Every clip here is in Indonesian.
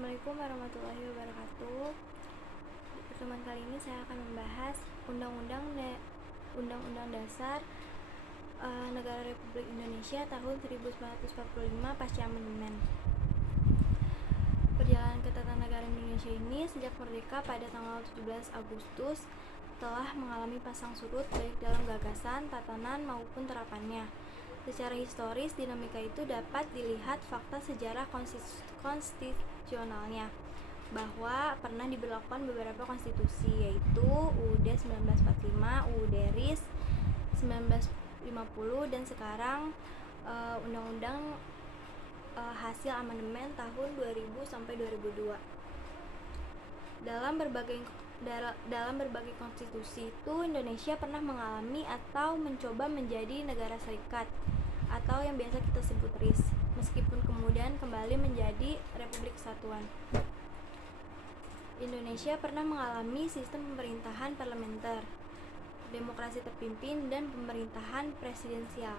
Assalamualaikum warahmatullahi wabarakatuh. Di pertemuan kali ini saya akan membahas Undang-Undang Dasar Negara Republik Indonesia tahun 1945 pasca amandemen. Perjalanan ketatanegaraan Indonesia ini sejak merdeka pada tanggal 17 Agustus telah mengalami pasang surut baik dalam gagasan, tatanan maupun terapannya. Secara historis, dinamika itu dapat dilihat fakta sejarah konstitusionalnya, bahwa pernah diberlakukan beberapa konstitusi, yaitu UUD 1945, UUD RIS 1950, dan sekarang Undang-Undang hasil amandemen tahun 2000 sampai 2002. Dalam berbagai konstitusi itu, Indonesia pernah mengalami atau mencoba menjadi negara serikat atau yang biasa kita sebut RIS, meskipun kemudian kembali menjadi Republik Kesatuan. Indonesia pernah mengalami sistem pemerintahan parlementer, demokrasi terpimpin, dan pemerintahan presidensial.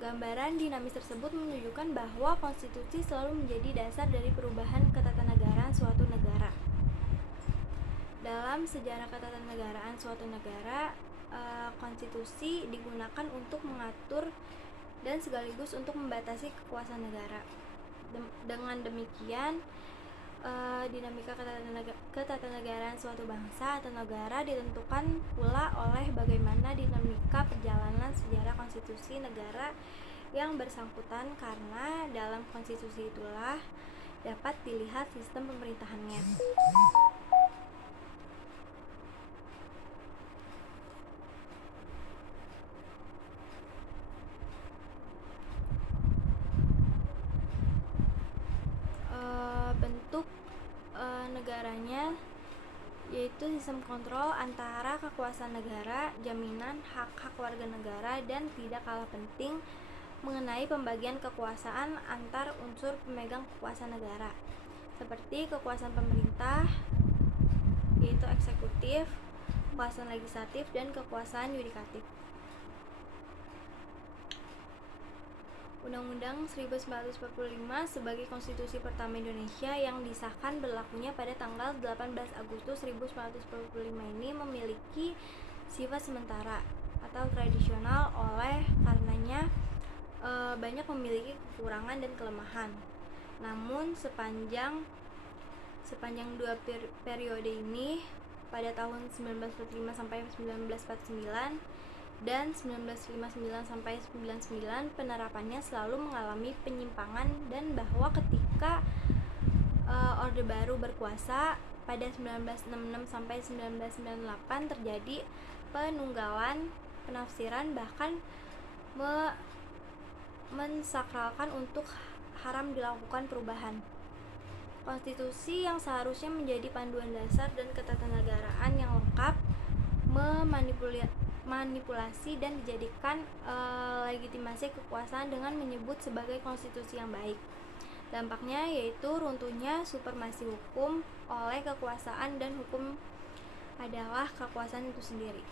Gambaran dinamis tersebut menunjukkan bahwa konstitusi selalu menjadi dasar dari perubahan ketatanegaraan suatu negara. Dalam sejarah ketatanegaraan suatu negara, konstitusi digunakan untuk mengatur dan sekaligus untuk membatasi kekuasaan negara. Dengan demikian, dinamika ketatanegaraan suatu bangsa atau negara ditentukan pula oleh bagaimana dinamika perjalanan sejarah konstitusi negara yang bersangkutan, karena dalam konstitusi itulah dapat dilihat sistem pemerintahannya. Bentuk negaranya yaitu sistem kontrol antara kekuasaan negara, jaminan hak-hak warga negara, dan tidak kalah penting mengenai pembagian kekuasaan antar unsur pemegang kekuasaan negara, seperti kekuasaan pemerintah yaitu eksekutif, kekuasaan legislatif, dan kekuasaan yudikatif. Undang-Undang 1945 sebagai konstitusi pertama Indonesia yang disahkan berlakunya pada tanggal 18 Agustus 1945 ini memiliki sifat sementara atau tradisional, oleh karenanya banyak memiliki kekurangan dan kelemahan. Namun sepanjang dua periode ini, pada tahun 1945 sampai 1949 dan 1959 sampai 99, penerapannya selalu mengalami penyimpangan, dan bahwa ketika Orde Baru berkuasa pada 1966 sampai 1998 terjadi penunggalan penafsiran, bahkan mensakralkan untuk haram dilakukan perubahan. Konstitusi yang seharusnya menjadi panduan dasar dan ketatanegaraan yang lengkap manipulasi dan dijadikan legitimasi kekuasaan dengan menyebut sebagai konstitusi yang baik. Dampaknya yaitu runtuhnya supremasi hukum oleh kekuasaan, dan hukum adalah kekuasaan itu sendiri.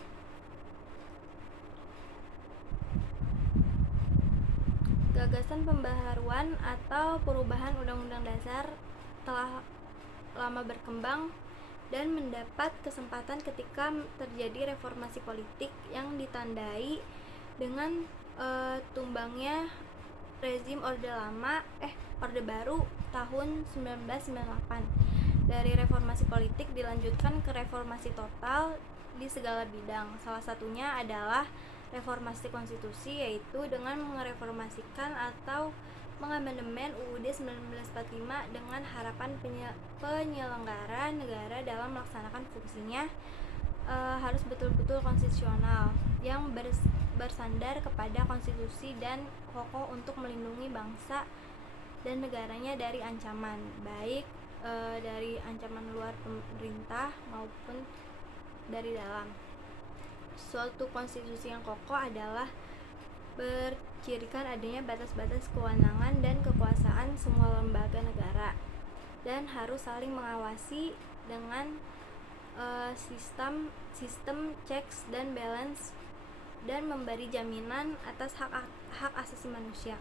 Gagasan pembaharuan atau perubahan Undang-Undang Dasar telah lama berkembang dan mendapat kesempatan ketika terjadi reformasi politik yang ditandai dengan tumbangnya rezim Orde Baru tahun 1998. Dari reformasi politik dilanjutkan ke reformasi total di segala bidang. Salah satunya adalah reformasi konstitusi, yaitu dengan mereformasikan atau mengamandemen UUD 1945 dengan harapan penyelenggara negara dalam melaksanakan fungsinya harus betul-betul konstitusional, yang bersandar kepada konstitusi dan kokoh untuk melindungi bangsa dan negaranya dari ancaman, baik dari ancaman luar pemerintah maupun dari dalam. Suatu konstitusi yang kokoh adalah bercirikan adanya batas-batas kewenangan dan kekuasaan semua lembaga negara, dan harus saling mengawasi dengan sistem checks dan balance, dan memberi jaminan atas hak asasi manusia.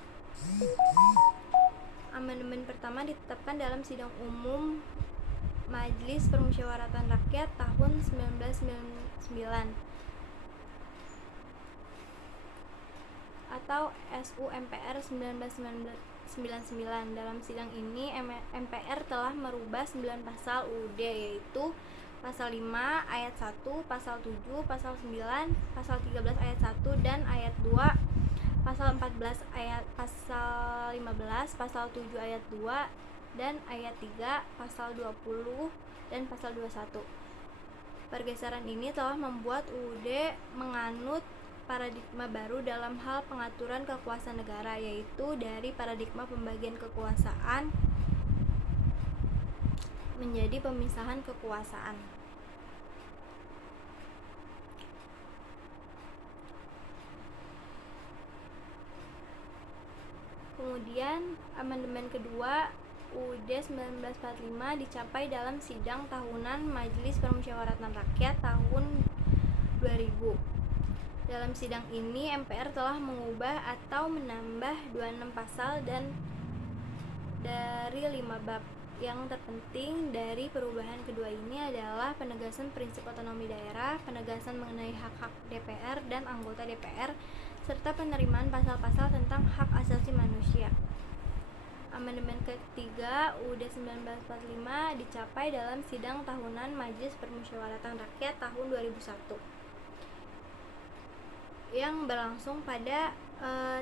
Amandemen pertama ditetapkan dalam Sidang Umum Majelis Permusyawaratan Rakyat tahun 1999 atau SU-MPR 1999. Dalam sidang ini MPR telah merubah 9 pasal UUD, yaitu pasal 5 ayat 1, pasal 7, pasal 9, pasal 13 ayat 1 dan ayat 2, pasal 14 ayat pasal 15, pasal 7 ayat 2 dan ayat 3, pasal 20 dan pasal 21. Pergeseran ini telah membuat UUD menganut paradigma baru dalam hal pengaturan kekuasaan negara, yaitu dari paradigma pembagian kekuasaan menjadi pemisahan kekuasaan. Kemudian amandemen kedua UUD 1945 dicapai dalam sidang tahunan Majelis Permusyawaratan Rakyat tahun 2000. Dalam sidang ini MPR telah mengubah atau menambah 26 pasal dan dari 5 bab. Yang terpenting dari perubahan kedua ini adalah penegasan prinsip otonomi daerah, penegasan mengenai hak-hak DPR dan anggota DPR, serta penerimaan pasal-pasal tentang hak asasi manusia. Amandemen ketiga UUD 1945 dicapai dalam sidang tahunan Majelis Permusyawaratan Rakyat tahun 2001 yang berlangsung pada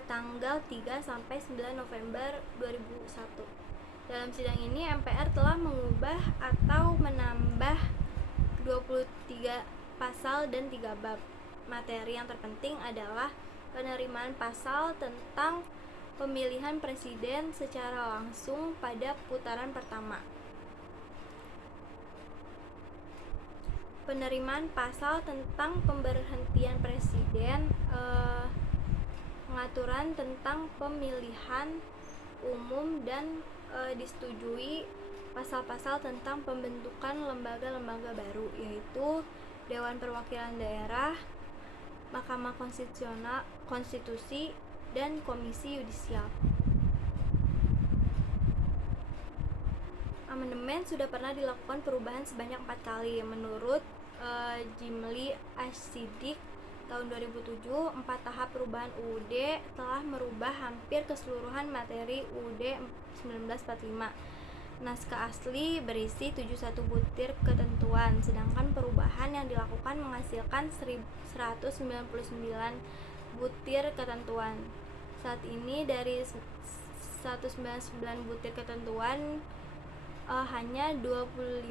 tanggal 3 sampai 9 November 2001. Dalam sidang ini MPR telah mengubah atau menambah 23 pasal dan 3 bab. Materi yang terpenting adalah penerimaan pasal tentang pemilihan presiden secara langsung pada putaran pertama, penerimaan pasal tentang pemberhentian presiden, pengaturan tentang pemilihan umum dan disetujui pasal-pasal tentang pembentukan lembaga-lembaga baru, yaitu Dewan Perwakilan Daerah, Mahkamah Konstitusi, dan Komisi Yudisial. Amandemen sudah pernah dilakukan perubahan sebanyak 4 kali. Menurut Jimli Asy-Siddiq tahun 2007, 4 tahap perubahan UUD telah merubah hampir keseluruhan materi UUD 1945. Naskah asli berisi 71 butir ketentuan, sedangkan perubahan yang dilakukan menghasilkan 199 butir ketentuan. Saat ini dari 199 butir ketentuan, hanya 25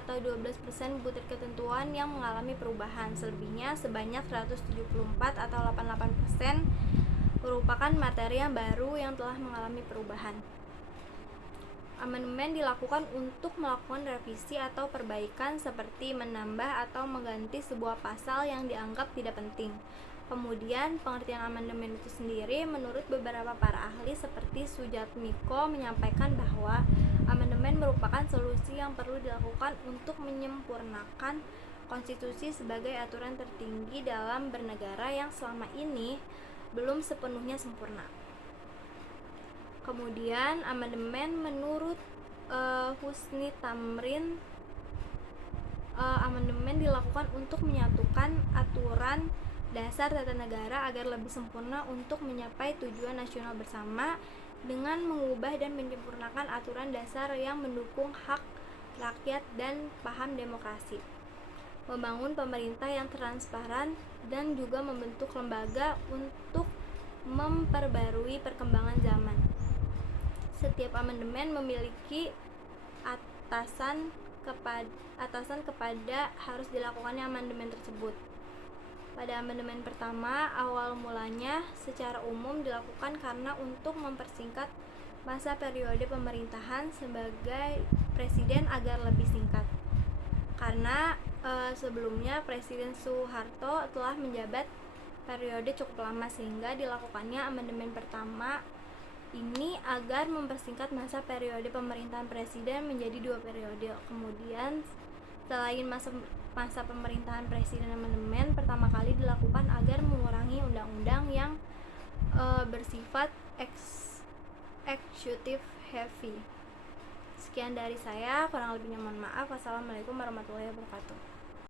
atau 12% butir ketentuan yang mengalami perubahan. Selebihnya sebanyak 174 atau 88% merupakan materi yang baru yang telah mengalami perubahan. Amandemen dilakukan untuk melakukan revisi atau perbaikan seperti menambah atau mengganti sebuah pasal yang dianggap tidak penting. Kemudian pengertian amandemen itu sendiri, menurut beberapa para ahli seperti Sujatmiko menyampaikan bahwa amandemen merupakan solusi yang perlu dilakukan untuk menyempurnakan konstitusi sebagai aturan tertinggi dalam bernegara yang selama ini belum sepenuhnya sempurna. Kemudian amandemen menurut Husni Tamrin, amandemen dilakukan untuk menyatukan aturan dasar tata negara agar lebih sempurna untuk mencapai tujuan nasional bersama dengan mengubah dan menyempurnakan aturan dasar yang mendukung hak rakyat dan paham demokrasi, membangun pemerintah yang transparan, dan juga membentuk lembaga untuk memperbarui perkembangan zaman. Setiap amandemen memiliki atasan kepada harus dilakukannya amandemen tersebut. Pada amandemen pertama, awal mulanya secara umum dilakukan karena untuk mempersingkat masa periode pemerintahan sebagai presiden agar lebih singkat. Karena sebelumnya Presiden Soeharto telah menjabat periode cukup lama, sehingga dilakukannya amandemen pertama ini agar mempersingkat masa periode pemerintahan presiden menjadi 2 periode. Kemudian selain masa pemerintahan presiden, amandemen pertama kali dilakukan agar mengurangi undang-undang yang bersifat executive heavy. Sekian dari saya, kurang lebihnya mohon maaf. Wassalamualaikum warahmatullahi wabarakatuh.